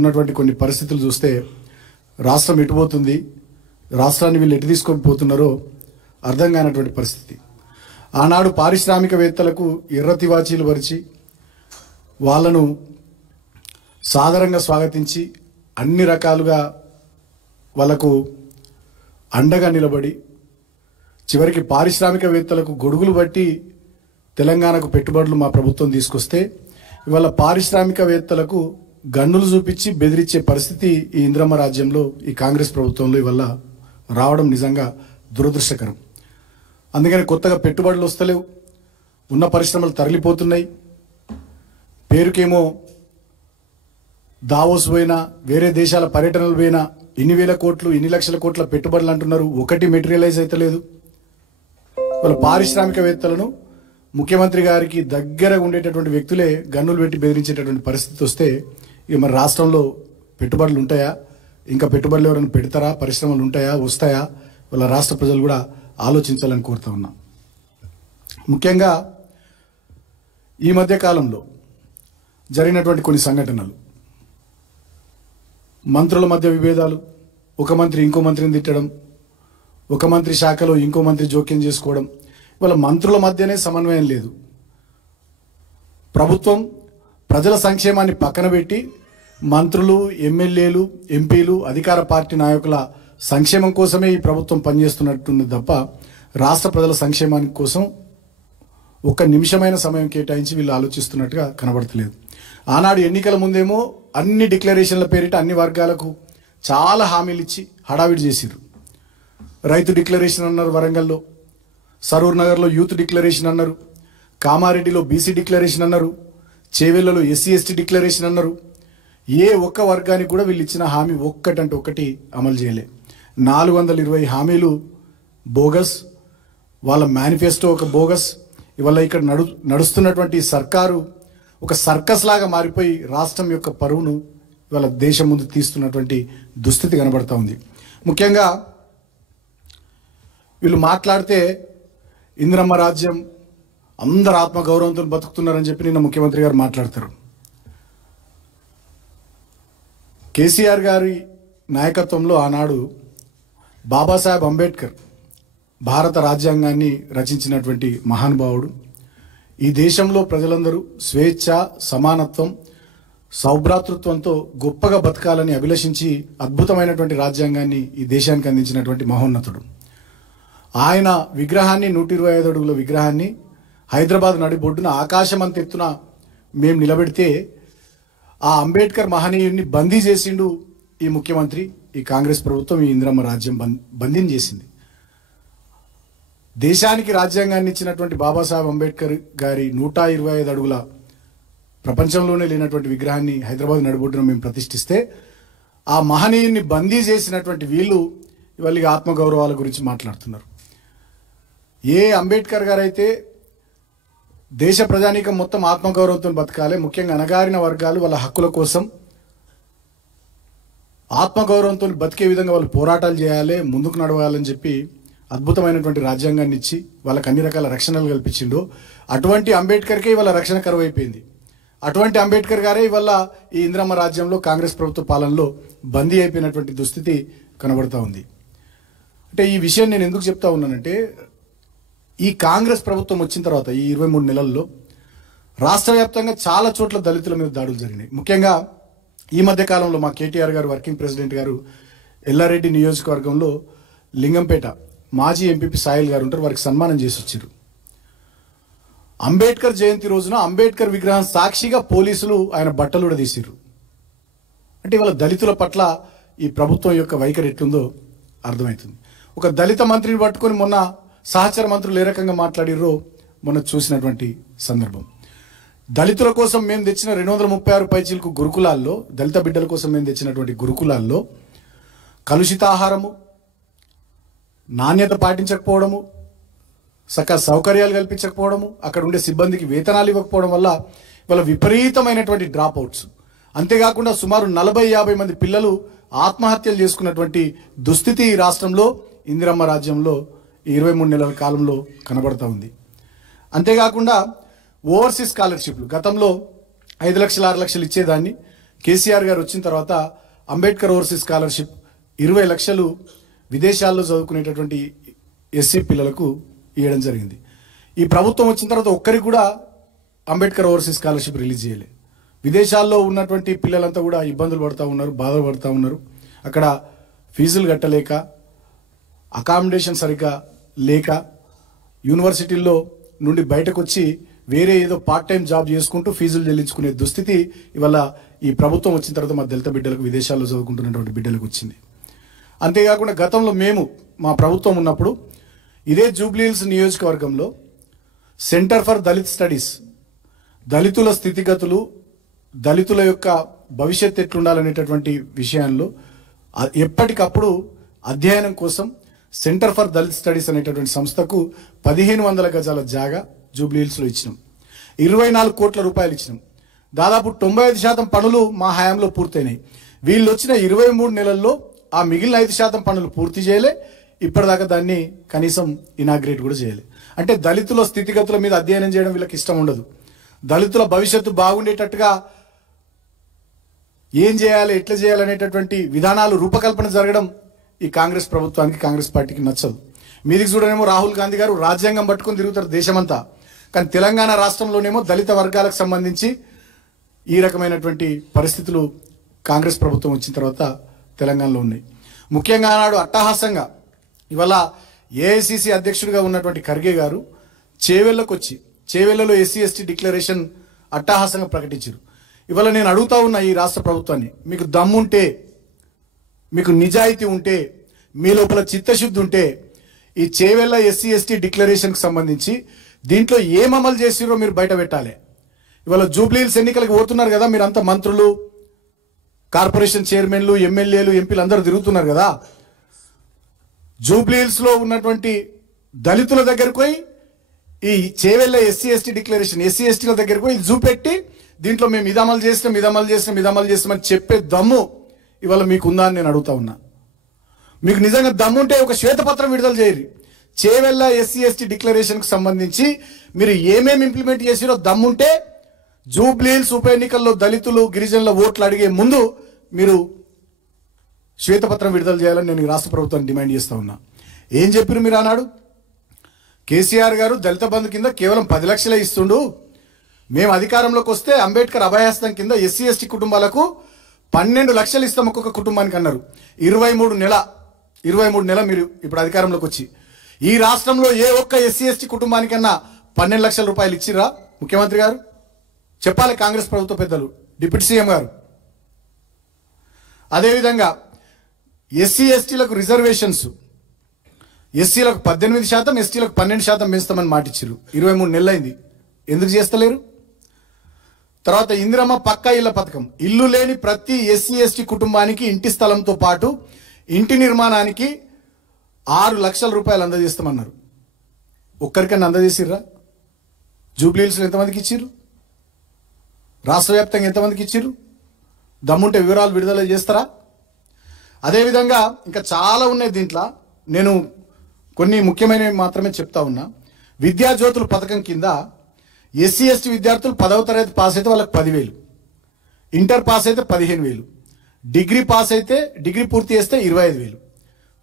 ఉన్నటువంటి కొన్ని పరిస్థితులు చూస్తే రాష్ట్రం ఎటుపోతుంది, రాష్ట్రాన్ని వీళ్ళు ఎటు తీసుకొని పోతున్నారో అర్థం కానటువంటి పరిస్థితి. ఆనాడు పారిశ్రామికవేత్తలకు ఎర్రతివాచీలు పరిచి వాళ్ళను సాదరంగా స్వాగతించి అన్ని రకాలుగా వాళ్ళకు అండగా నిలబడి చివరికి పారిశ్రామికవేత్తలకు గొడుగులు బట్టి తెలంగాణకు పెట్టుబడులు మా ప్రభుత్వం తీసుకొస్తే ఇవాళ పారిశ్రామికవేత్తలకు గన్నులు చూపించి బెదిరించే పరిస్థితి ఈ ఇంద్రమ్మ రాజ్యంలో ఈ కాంగ్రెస్ ప్రభుత్వంలో ఇవాళ రావడం నిజంగా దురదృష్టకరం. అందుకని కొత్తగా పెట్టుబడులు వస్తలేవు, ఉన్న పరిశ్రమలు తరలిపోతున్నాయి. పేరుకేమో దావోస్ పోయినా, వేరే దేశాల పర్యటనలు పోయినా ఇన్ని వేల కోట్లు ఇన్ని లక్షల కోట్ల పెట్టుబడులు అంటున్నారు, ఒకటి మెటీరియలైజ్ అయితే లేదు. వాళ్ళ పారిశ్రామికవేత్తలను ముఖ్యమంత్రి గారికి దగ్గరగా ఉండేటటువంటి వ్యక్తులే గన్నులు పెట్టి బెదిరించేటటువంటి పరిస్థితి వస్తే ఇక మరి రాష్ట్రంలో పెట్టుబడులు ఉంటాయా, ఇంకా పెట్టుబడులు ఎవరైనా పెడతారా, పరిశ్రమలు ఉంటాయా, వస్తాయా? వాళ్ళ రాష్ట్ర ప్రజలు కూడా ఆలోచించాలని కోరుతా ఉన్నాం. ముఖ్యంగా ఈ మధ్య కాలంలో జరిగినటువంటి కొన్ని సంఘటనలు, మంత్రుల మధ్య విభేదాలు, ఒక మంత్రి ఇంకో మంత్రిని తిట్టడం, ఒక మంత్రి శాఖలో ఇంకో మంత్రి జోక్యం చేసుకోవడం, ఇవాళ మంత్రుల మధ్యనే సమన్వయం లేదు. ప్రభుత్వం ప్రజల సంక్షేమాన్ని పక్కన పెట్టి మంత్రులు, ఎమ్మెల్యేలు, ఎంపీలు, అధికార పార్టీ నాయకుల సంక్షేమం కోసమే ఈ ప్రభుత్వం పనిచేస్తున్నట్టుంది తప్ప రాష్ట్ర ప్రజల సంక్షేమానికి కోసం ఒక్క నిమిషమైన సమయం కేటాయించి వీళ్ళు ఆలోచిస్తున్నట్టుగా కనబడతలేదు. ఆనాడు ఎన్నికల ముందేమో అన్ని డిక్లరేషన్ల పేరిట అన్ని వర్గాలకు చాలా హామీలు ఇచ్చి హడావిడి చేసిరు. రైతు డిక్లరేషన్ అన్నారు, వరంగల్లో సరూర్ నగర్లో యూత్ డిక్లరేషన్ అన్నారు, కామారెడ్డిలో బీసీ డిక్లరేషన్ అన్నారు, చేవెళ్లలో ఎస్సీ ఎస్టీ డిక్లరేషన్ అన్నారు. ఏ ఒక్క వర్గానికి కూడా వీళ్ళు ఇచ్చిన హామీ ఒక్కటంటే ఒక్కటి అమలు చేయలే. 420 హామీలు బోగస్, వాళ్ళ మేనిఫెస్టో ఒక బోగస్. ఇవాళ ఇక్కడ నడుస్తున్నటువంటి సర్కారు ఒక సర్కస్ లాగా మారిపోయి రాష్ట్రం యొక్క పరువును ఇవాళ దేశం ముందు తీస్తున్నటువంటి దుస్థితి కనబడతా ఉంది. ముఖ్యంగా వీళ్ళు మాట్లాడితే ఇంద్రమ్మ రాజ్యం అందరు ఆత్మగౌరవంతో బతుకుతున్నారని చెప్పి నిన్న ముఖ్యమంత్రి గారు మాట్లాడతారు. కేసీఆర్ గారి నాయకత్వంలో ఆనాడు బాబాసాహెబ్ అంబేద్కర్ భారత రాజ్యాంగాన్ని రచించినటువంటి మహానుభావుడు. ఈ దేశంలో ప్రజలందరూ స్వేచ్ఛ, సమానత్వం, సౌభ్రాతృత్వంతో గొప్పగా బతకాలని అభిలషించి అద్భుతమైనటువంటి రాజ్యాంగాన్ని ఈ దేశానికి అందించినటువంటి మహోన్నతుడు. ఆయన విగ్రహాన్ని 125 అడుగుల విగ్రహాన్ని హైదరాబాద్ నడిబొడ్డున ఆకాశమంతెత్తున మేము నిలబెడితే ఆ అంబేద్కర్ మహనీయుడిని బందీ చేసిండు ఈ ముఖ్యమంత్రి, ఈ కాంగ్రెస్ ప్రభుత్వం, ఈ ఇంద్రమ్మ రాజ్యం బందీని చేసింది. దేశానికి రాజ్యాంగాన్ని ఇచ్చినటువంటి బాబాసాహెబ్ అంబేద్కర్ గారి 125 అడుగుల ప్రపంచంలోనే లేనటువంటి విగ్రహాన్ని హైదరాబాద్ నడిబొడ్డున మేము ప్రతిష్ఠిస్తే ఆ మహనీయుడిని బందీ చేసినటువంటి వీళ్ళు ఇవాళ ఆత్మగౌరవాల గురించి మాట్లాడుతున్నారు. ఏ అంబేద్కర్ గారు అయితే దేశ ప్రజానీకం మొత్తం ఆత్మగౌరవంతో బతకాలి, ముఖ్యంగా అణగారిన వర్గాలు వాళ్ళ హక్కుల కోసం ఆత్మగౌరవంతో బతికే విధంగా వాళ్ళు పోరాటాలు చేయాలి, ముందుకు నడవాలని చెప్పి అద్భుతమైనటువంటి రాజ్యాంగాన్ని ఇచ్చి వాళ్ళకి అన్ని రకాల రక్షణలు కల్పించిండో అటువంటి అంబేద్కర్కే ఇవాళ రక్షణ కరువు అయిపోయింది. అటువంటి అంబేద్కర్ గారే ఇవాళ ఈ ఇంద్రమ్మ రాజ్యంలో కాంగ్రెస్ ప్రభుత్వ పాలనలో బందీ అయిపోయినటువంటి దుస్థితి కనబడతా ఉంది. అంటే ఈ విషయం నేను ఎందుకు చెప్తా ఉన్నానంటే, ఈ కాంగ్రెస్ ప్రభుత్వం వచ్చిన తర్వాత ఈ 23 నెలల్లో రాష్ట్ర వ్యాప్తంగా చాలా చోట్ల దళితుల మీద దాడులు జరిగినాయి. ముఖ్యంగా ఈ మధ్య కాలంలో మా కేటీఆర్ గారు వర్కింగ్ ప్రెసిడెంట్ గారు ఎల్లారెడ్డి నియోజకవర్గంలో లింగంపేట మాజీ ఎంపీపీ సాయిల్ గారు ఉంటారు, వారికి సన్మానం చేసి వచ్చారు. అంబేద్కర్ జయంతి రోజున అంబేద్కర్ విగ్రహం సాక్షిగా పోలీసులు ఆయన బట్టలు కూడా తీసిర్రు. అంటే ఇవాళ దళితుల పట్ల ఈ ప్రభుత్వం యొక్క వైఖరి ఎట్లుందో అర్థమవుతుంది. ఒక దళిత మంత్రిని పట్టుకొని మొన్న సహచర మంత్రులు ఏ రకంగా మాట్లాడిర్రో మొన్న చూసినటువంటి సందర్భం. దళితుల కోసం మేము తెచ్చిన 236 పైచీలకు గురుకులాల్లో, దళిత బిడ్డల కోసం మేము తెచ్చినటువంటి గురుకులాల్లో కలుషితాహారము, నాణ్యత పాటించకపోవడము, సకల సౌకర్యాలు కల్పించకపోవడము, అక్కడ ఉండే సిబ్బందికి వేతనాలు ఇవ్వకపోవడం వల్ల ఇవాళ విపరీతమైనటువంటి డ్రాప్ అవుట్స్, అంతేకాకుండా సుమారు 40-50 మంది పిల్లలు ఆత్మహత్యలు చేసుకున్నటువంటి దుస్థితి ఈ రాష్ట్రంలో ఇందిరమ్మ రాజ్యంలో 23 నెలల కాలంలో కనబడతా ఉంది. అంతేకాకుండా ఓవర్సీస్ స్కాలర్షిప్లు గతంలో 5 లక్షలు 6 లక్షలు ఇచ్చేదాన్ని కేసీఆర్ గారు వచ్చిన తర్వాత అంబేద్కర్ ఓవర్సీస్ స్కాలర్షిప్ 20 లక్షలు విదేశాల్లో చదువుకునేటటువంటి ఎస్సీ పిల్లలకు ఇవ్వడం జరిగింది. ఈ ప్రభుత్వం వచ్చిన తర్వాత ఒక్కరికి కూడా అంబేద్కర్ ఓవర్సీస్ స్కాలర్షిప్ రిలీజ్ చేయలే. విదేశాల్లో ఉన్నటువంటి పిల్లలంతా కూడా ఇబ్బందులు పడుతూ ఉన్నారు, బాధలు పడుతూ ఉన్నారు. అక్కడ ఫీజులు కట్టలేక, అకామిడేషన్ సరిగ్గా లేక, యూనివర్సిటీల్లో నుండి బయటకు వచ్చి వేరే ఏదో పార్ట్ టైం జాబ్ చేసుకుంటూ ఫీజులు చెల్లించుకునే దుస్థితి ఇవాళ ఈ ప్రభుత్వం వచ్చిన తర్వాత మా దళిత బిడ్డలకు, విదేశాల్లో చదువుకుంటున్నటువంటి బిడ్డలకు వచ్చింది. అంతేకాకుండా గతంలో మా ప్రభుత్వం ఉన్నప్పుడు ఇదే జూబ్లీహిల్స్ నియోజకవర్గంలో సెంటర్ ఫర్ దళిత్ స్టడీస్, దళితుల స్థితిగతులు, దళితుల యొక్క భవిష్యత్తు ఎట్లుండాలనేటటువంటి విషయాల్లో ఎప్పటికప్పుడు అధ్యయనం కోసం సెంటర్ ఫర్ దళిత్ స్టడీస్ అనేటటువంటి సంస్థకు 1500 గజాల జాగా జూబ్లీహిల్స్లో ఇచ్చినాం. 24 కోట్ల రూపాయలు ఇచ్చినాం. దాదాపు 95% పనులు మా హయాంలో పూర్తయినాయి. వీళ్ళు వచ్చిన 23 నెలల్లో ఆ మిగిలిన 5% పనులు పూర్తి చేయలే. ఇప్పటిదాకా దాన్ని కనీసం ఇనాగ్రేట్ కూడా చేయలే. అంటే దళితుల స్థితిగతుల మీద అధ్యయనం చేయడం వీళ్ళకి ఇష్టం ఉండదు. దళితుల భవిష్యత్తు బాగుండేటట్టుగా ఏం చేయాలి, ఎట్లా చేయాలనేటటువంటి విధానాలు రూపకల్పన జరగడం ఈ కాంగ్రెస్ ప్రభుత్వానికి, కాంగ్రెస్ పార్టీకి నచ్చదు. మీదికి చూడనేమో రాహుల్ గాంధీ గారు రాజ్యాంగం పట్టుకొని తిరుగుతారు దేశమంతా. కానీ తెలంగాణ రాష్ట్రంలోనేమో దళిత వర్గాలకు సంబంధించి ఈ రకమైనటువంటి పరిస్థితులు కాంగ్రెస్ ప్రభుత్వం వచ్చిన తర్వాత తెలంగాణలో ఉన్నాయి. ముఖ్యంగా ఆనాడు అట్టహాసంగా ఇవాళ ఏఐసిసి అధ్యక్షుడిగా ఉన్నటువంటి ఖర్గే గారు చేవెళ్ళకు వచ్చి చేవెళ్లలో ఎస్సీ ఎస్టీ డిక్లరేషన్ అట్టహాసంగా ప్రకటించారు. ఇవాళ నేను అడుగుతా ఉన్న ఈ రాష్ట్ర ప్రభుత్వాన్ని, మీకు దమ్ముంటే, మీకు నిజాయితీ ఉంటే, మీ లోపల చిత్తశుద్ధి ఉంటే ఈ చేవెళ్ళ ఎస్సీ ఎస్టీ డిక్లరేషన్కి సంబంధించి దీంట్లో ఏం అమలు చేసిరో మీరు బయట పెట్టాలి. ఇవాళ జూబ్లీహిల్స్ ఎన్నికలకు పోతున్నారు కదా, మీరంతా మంత్రులు, కార్పొరేషన్ చైర్మన్లు, ఎమ్మెల్యేలు, ఎంపీలు అందరూ తిరుగుతున్నారు కదా. జూబ్లీహిల్స్లో ఉన్నటువంటి దళితుల దగ్గరకు పోయి ఈ Chevella SC ST declaration, SC ఎస్టీల దగ్గరకు పోయి చూపెట్టి దీంట్లో మేము ఇది అమలు చేస్తామని చెప్పే దమ్ము ఇవాళ మీకుందా అని నేను అడుగుతా ఉన్నా. మీకు నిజంగా దమ్ముంటే ఒక శ్వేతపత్రం విడుదల చేయరు. చేవెళ్ళ ఎస్సీ ఎస్టీ డిక్లరేషన్కి సంబంధించి మీరు ఏమేమి ఇంప్లిమెంట్ చేసిరో దమ్ముంటే జూబ్లీహిల్స్ ఉప ఎన్నికల్లో దళితులు, గిరిజనుల ఓట్లు అడిగే ముందు మీరు శ్వేతపత్రం విడుదల చేయాలని నేను ఈ రాష్ట్ర ప్రభుత్వాన్ని డిమాండ్ చేస్తా ఉన్నా. ఏం చెప్పారు మీరు అన్నాడు? కేసీఆర్ గారు దళిత బంధు కింద కేవలం 10 లక్షలే ఇస్తుండు, మేము అధికారంలోకి వస్తే అంబేద్కర్ అభయహస్తం కింద ఎస్సీ ఎస్టీ కుటుంబాలకు 12 లక్షలు ఇస్తాం ఒక్కొక్క కుటుంబానికి అన్నారు. 23 నెల మీరు ఇప్పుడు అధికారంలోకి వచ్చి ఈ రాష్ట్రంలో ఏ ఒక్క ఎస్సీ ఎస్టీ కుటుంబానికన్నా 12 లక్షల రూపాయలు ఇచ్చిరా ముఖ్యమంత్రి గారు? చెప్పాలి కాంగ్రెస్ ప్రభుత్వ పెద్దలు, డిప్యూటీ సీఎం గారు. అదేవిధంగా ఎస్సీ ఎస్టీలకు రిజర్వేషన్స్, ఎస్సీలకు 18%, ఎస్టీలకు 12% పెంచుతామని మాటిచ్చారు. 23 నెలలైంది, ఎందుకు చేస్తలేరు? తర్వాత ఇందిరమ్మ పక్కా ఇళ్ల పథకం, ఇల్లు లేని ప్రతి ఎస్సీ ఎస్టీ కుటుంబానికి ఇంటి స్థలంతో పాటు ఇంటి నిర్మాణానికి 6 లక్షల రూపాయలు అందజేస్తామన్నారు. ఒక్కరికన్నా అందజేసిర్రా? జూబ్లీహిల్స్లో ఎంతమందికి ఇచ్చిర్రు? రాష్ట్ర వ్యాప్తంగా ఎంతమందికి ఇచ్చిర్రు? దమ్ముంటే వివరాలు విడుదల చేస్తారా? అదేవిధంగా ఇంకా చాలా ఉన్నాయి. దీంట్లో నేను కొన్ని ముఖ్యమైనవి మాత్రమే చెప్తా ఉన్నా. విద్యాజ్యోతుల పథకం కింద ఎస్సీ ఎస్టీ విద్యార్థులు 10వ తరగతి పాస్ అయితే వాళ్ళకి 10,000, ఇంటర్ పాస్ అయితే 15,000, డిగ్రీ పాస్ అయితే, డిగ్రీ పూర్తి చేస్తే 25,000,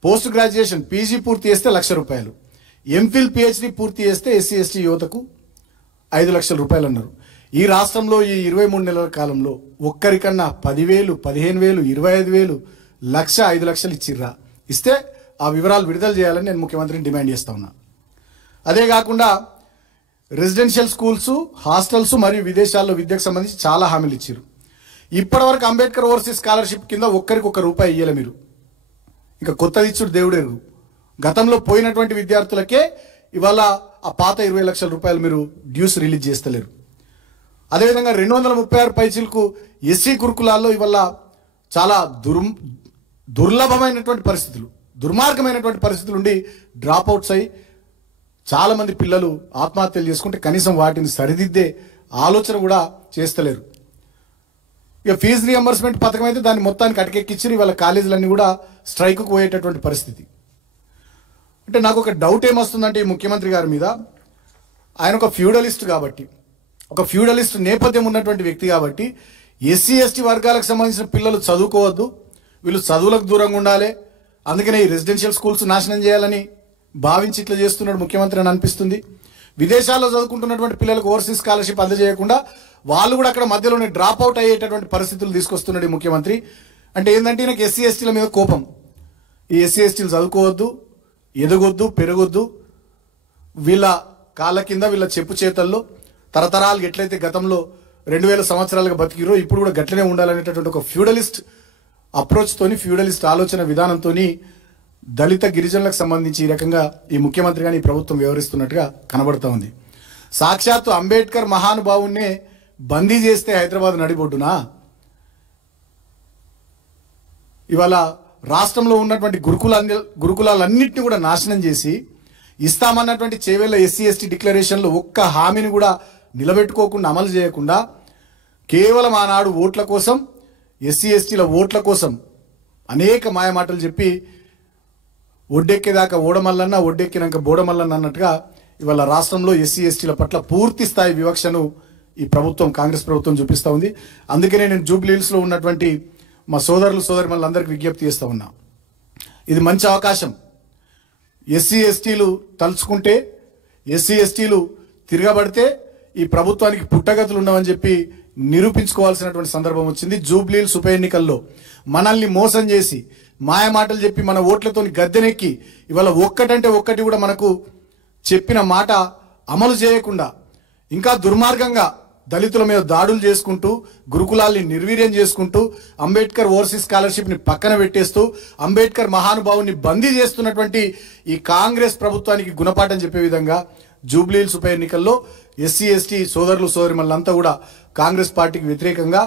పోస్ట్ గ్రాడ్యుయేషన్ పీజీ పూర్తి చేస్తే 1,00,000 రూపాయలు, ఎంఫిల్ పిహెచ్డి పూర్తి చేస్తే ఎస్సీ ఎస్టీ యువతకు 5 లక్షల రూపాయలు అన్నారు. ఈ రాష్ట్రంలో ఈ 23 నెలల కాలంలో ఒక్కరికన్నా 10,000, 15,000, 25,000, 1,00,000, 5 లక్షలు ఇచ్చిర్రా? ఇస్తే ఆ వివరాలు విడుదల చేయాలని నేను ముఖ్యమంత్రిని డిమాండ్ చేస్తా ఉన్నా. అదే కాకుండా రెసిడెన్షియల్ స్కూల్స్, హాస్టల్స్ మరియు విదేశాల్లో విద్యకు సంబంధించి చాలా హామీలు ఇచ్చారు. ఇప్పటివరకు అంబేద్కర్ ఓవర్సీస్ స్కాలర్షిప్ కింద ఒక్కరికి ₹1 ఇయ్యలే మీరు. ఇంకా కొత్తది ఇచ్చుడు దేవుడెరుగు. గతంలో పోయినటువంటి విద్యార్థులకే ఇవాళ ఆ పాత 20 లక్షల రూపాయలు మీరు డ్యూస్ రిలీజ్ చేస్తలేరు. అదేవిధంగా 236 పైచీలకు ఎస్సీ గురుకులాల్లో ఇవాళ చాలా దుర్లభమైనటువంటి పరిస్థితులు, దుర్మార్గమైనటువంటి పరిస్థితులు ఉండి డ్రాప్ అవుట్స్ అయ్యి చాలామంది పిల్లలు ఆత్మహత్యలు చేసుకుంటే కనీసం వాటిని సరిదిద్దే ఆలోచన కూడా చేస్తలేరు. ఇక ఫీజు రియంబర్స్మెంట్ పథకం అయితే దాన్ని మొత్తానికి అటకెక్కిచ్చి ఇవాళ కాలేజీలన్నీ కూడా స్ట్రైక్కు పోయేటటువంటి పరిస్థితి. అంటే నాకు ఒక డౌట్ ఏమొస్తుందంటే ఈ ముఖ్యమంత్రి గారి మీద, ఆయన ఒక ఫ్యూడలిస్ట్ కాబట్టి, ఒక ఫ్యూడలిస్ట్ నేపథ్యం ఉన్నటువంటి వ్యక్తి కాబట్టి ఎస్సీ ఎస్టీ వర్గాలకు సంబంధించిన పిల్లలు చదువుకోవద్దు, వీళ్ళు చదువులకు దూరంగా ఉండాలి, అందుకనే ఈ రెసిడెన్షియల్ స్కూల్స్ నాశనం చేయాలని భావించి ఇట్లా చేస్తున్నాడు ముఖ్యమంత్రి అని అనిపిస్తుంది. విదేశాల్లో చదువుకుంటున్నటువంటి పిల్లలకు ఓవర్సీస్ స్కాలర్షిప్ అందజేయకుండా వాళ్ళు కూడా అక్కడ మధ్యలోనే డ్రాప్ అవుట్ అయ్యేటటువంటి పరిస్థితులు తీసుకొస్తున్నాడు ఈ ముఖ్యమంత్రి. అంటే ఏంటంటే నాకు ఎస్సీ ఎస్టీల మీద కోపం. ఈ ఎస్సీ ఎస్టీలు చదువుకోవద్దు, ఎదగొద్దు, పెరగొద్దు, వీళ్ళ కాళ్ళ కింద వీళ్ళ చెప్పు చేతల్లో తరతరాలు ఎట్లయితే గతంలో 2000 సంవత్సరాలుగా బతికిరో ఇప్పుడు కూడా గట్లనే ఉండాలనేటటువంటి ఒక ఫ్యూడలిస్ట్ అప్రోచ్తోని, ఫ్యూడలిస్ట్ ఆలోచన విధానంతో దళిత గిరిజనులకు సంబంధించి ఈ రకంగా ఈ ముఖ్యమంత్రి కానీ ఈ ప్రభుత్వం వ్యవహరిస్తున్నట్టుగా కనబడుతూ ఉంది. సాక్షాత్తు అంబేద్కర్ మహానుభావున్నే బందీ చేస్తే హైదరాబాద్ నడిబొడ్డునా ఇవాళ రాష్ట్రంలో ఉన్నటువంటి గురుకులాలన్నింటినీ కూడా నాశనం చేసి ఇస్తామన్నటువంటి చేవేళ్ల ఎస్సీ ఎస్టీ డిక్లరేషన్లో ఒక్క హామీని కూడా నిలబెట్టుకోకుండా, అమలు చేయకుండా కేవలం ఆనాడు ఓట్ల కోసం, ఎస్సీ ఎస్టీల ఓట్ల కోసం అనేక మాయమాటలు చెప్పి ఒడ్డెక్కేదాకా ఓడమల్లన్న, ఒడ్డెక్కినాక బోడమల్లన్న అన్నట్టుగా ఇవాళ రాష్ట్రంలో ఎస్సీ ఎస్టీల పట్ల పూర్తి స్థాయి వివక్షను ఈ ప్రభుత్వం, కాంగ్రెస్ ప్రభుత్వం చూపిస్తూ ఉంది. అందుకనే నేను జూబ్లీ హిల్స్లో ఉన్నటువంటి మా సోదరులందరికీ విజ్ఞప్తి చేస్తూ ఉన్నా. ఇది మంచి అవకాశం. ఎస్సీ ఎస్టీలు తలుచుకుంటే, ఎస్సీ ఎస్టీలు తిరగబడితే ఈ ప్రభుత్వానికి పుట్టగతులు ఉండవని చెప్పి నిరూపించుకోవాల్సినటువంటి సందర్భం వచ్చింది. జూబ్లీ హిల్స్ ఉప ఎన్నికల్లో మనల్ని మోసం చేసి మాయమాటలు చెప్పి మన ఓట్లతోని గద్దెనెక్కి ఇవాళ ఒక్కటంటే ఒక్కటి కూడా మనకు చెప్పిన మాట అమలు చేయకుండా ఇంకా దుర్మార్గంగా దళితుల మీద దాడులు చేసుకుంటూ, గురుకులాల్ని నిర్వీర్యం చేసుకుంటూ, అంబేద్కర్ ఓవర్సీస్ స్కాలర్షిప్ని పక్కన పెట్టేస్తూ, అంబేద్కర్ మహానుభావుని బందీ చేస్తున్నటువంటి ఈ కాంగ్రెస్ ప్రభుత్వానికి గుణపాఠం చెప్పే విధంగా జూబ్లీ హిల్స్ ఉప ఎన్నికల్లో ఎస్సీ ఎస్టీ సోదరులంతా కూడా కాంగ్రెస్ పార్టీకి వ్యతిరేకంగా